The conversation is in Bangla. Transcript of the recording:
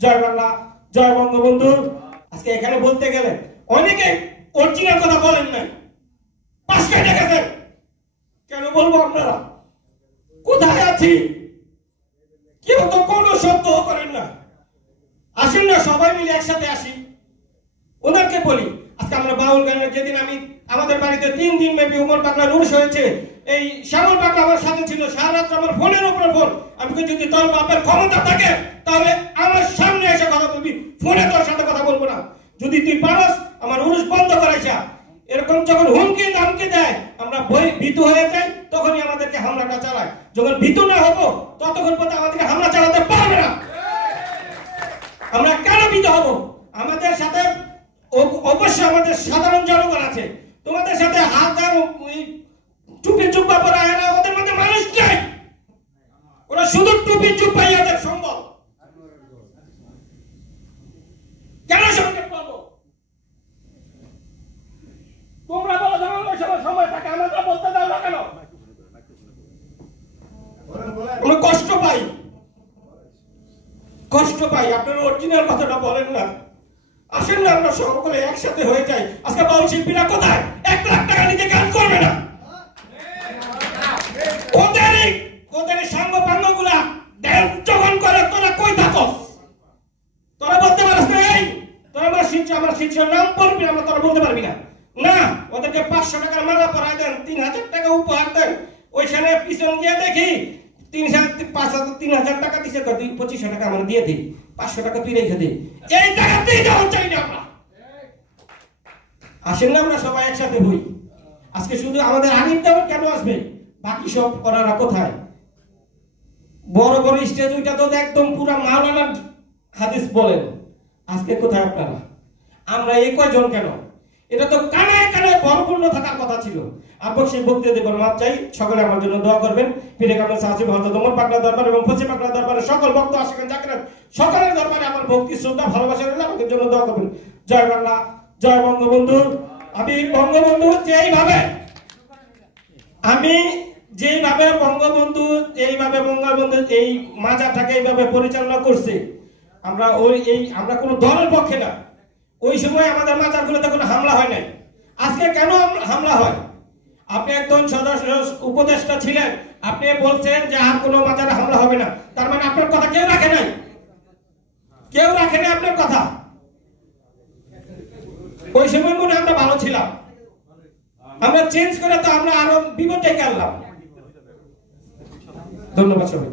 জয় বাংলা, জয় বঙ্গবন্ধু। আজকে এখানে বলতে গেলে অনেকে অরিজিনাল কথা বলেন না, পাশ কেটে গেছেন। কেন বলবো? আপনারা কোথায় আছি কেউ তো কোনো শব্দ করেন না। আসেন না, সবাই মিলে একসাথে আসি। ওনাকে বলি, আজকে আমরা বাউল গানের যেদিন আমি আমাদের বাড়িতে 3 দিন ব্যাপী উমর পাগলার উরুস হয়েছে, এই শ্যামল পাগলা আমার সাথে ছিল, সারা রাত আমার ফোনের উপরে ফোন। আমি যদি তোর বাপের ক্ষমতা থাকে তাহলে আমার সামনে এসে কথা বলবি, ফোনে তোর সাথে কথা বলবো না। যদি তুই পারস আমার উরুস বন্ধ করাইছা। এরকম যখন হুমকি ধামকি দেয় আমরা ভীতু হয়ে যাই, তখনই আমাদেরকে হামলাটা চালায়। যখন ভীতু না হবো ততক্ষণ পর্যন্ত আমাদেরকে হামলা চালাতে পারবে না। আমরা কেন ভীতু হবো? আমাদের সাথে অবশ্যই আমাদের সাধারণ জনগণ আছে, তোমাদের সাথে হাত টুপি জুব্বা পরা এরা ওদের মধ্যে মানুষ নেই। ওরা শুধু টুপি জুব্বাই ওদের সম্ভব। কেন সংকেত পাবো? তোমরা বলো যখন ওই সময় থাকে আমাদের বলতে দাও না কেন? আমরা কষ্ট পাই, কষ্ট পাই। আপনারা অরিজিনাল কথাটা বলেন না। আসেন না, আমরা সকলে একসাথে হয়ে যাই। আজকে বাউল শিল্পীরা কোথায়? 1 লাখ টাকা নিতে গান করবে না। ওদের সাঙ্গ পাঙ্গ গুলা ড্যান্স যখন করে তোরা কই থাকস? তোরা বলতে পারস না এই তোরা আমার শিষ্যের নাম বলবি, আমরা তোরা বলতে পারবি না। না, ওদেরকে 500 টাকার মালা পরাই দেন, 3000 টাকা উপহার দেন। ওইখানে পিছন গিয়ে দেখি 3,000 টাকা দিছে, 2500 টাকা আমরা দিয়ে দিই, 500 টাকা তুই রেখে দিই। এই টাকা দিয়ে যাওয়া চাই না আমরা। আসেন না, আমরা সবাই একসাথে হই। আজকে শুধু আমাদের আরিফ দেওয়ান কেন আসবে? বাকি সব ওনারা কোথায়? বড় বড় স্টেজ ওইটা তো একদম পুরো মাওলানার হাদিস বলেন। আজকে কোথায় আপনারা? আমরা এই কয়জন কেন? এটা তো কানায় কানায় ভরপূর্ণ থাকার কথা ছিল। আবশ্যক বক্তৃতা দেবার মাপ চাই। সকলে আমার জন্য দোয়া করবেন। পীরে কামেল সাহেব হযরত ওমর পাগলা দরবার এবং ফসি পাগলা দরবারের সকল ভক্ত আশিকান জাকিরাত সকলের দরবারে আমার ভক্তি শ্রদ্ধা ভালোবাসা রইল। আমাদের জন্য দোয়া করবেন। জয় বাংলা, জয় বঙ্গবন্ধু। আমি বঙ্গবন্ধু যেইভাবে বঙ্গবন্ধু এই মাজারটাকে এইভাবে পরিচালনা করছে, আমরা কোনো দলের পক্ষে না। ওই সময় আমাদের মাজারগুলোতে কোনো হামলা হয় নাই। আজকে কেন হামলা হয়? আপনি একজন সদস্য উপদেষ্টা ছিলেন, আপনি বলছেন যে আর কোনো মাজারে হামলা হবে না। তার মানে আপনার কথা কেউ রাখে নাই, কেউ রাখে নাই আপনার কথা। ওই সময় মনে আমরা ভালো ছিলাম, আমরা চেঞ্জ করে তো আমরা আরো বিপদে গেলাম। ধন্যবাদ সবাই।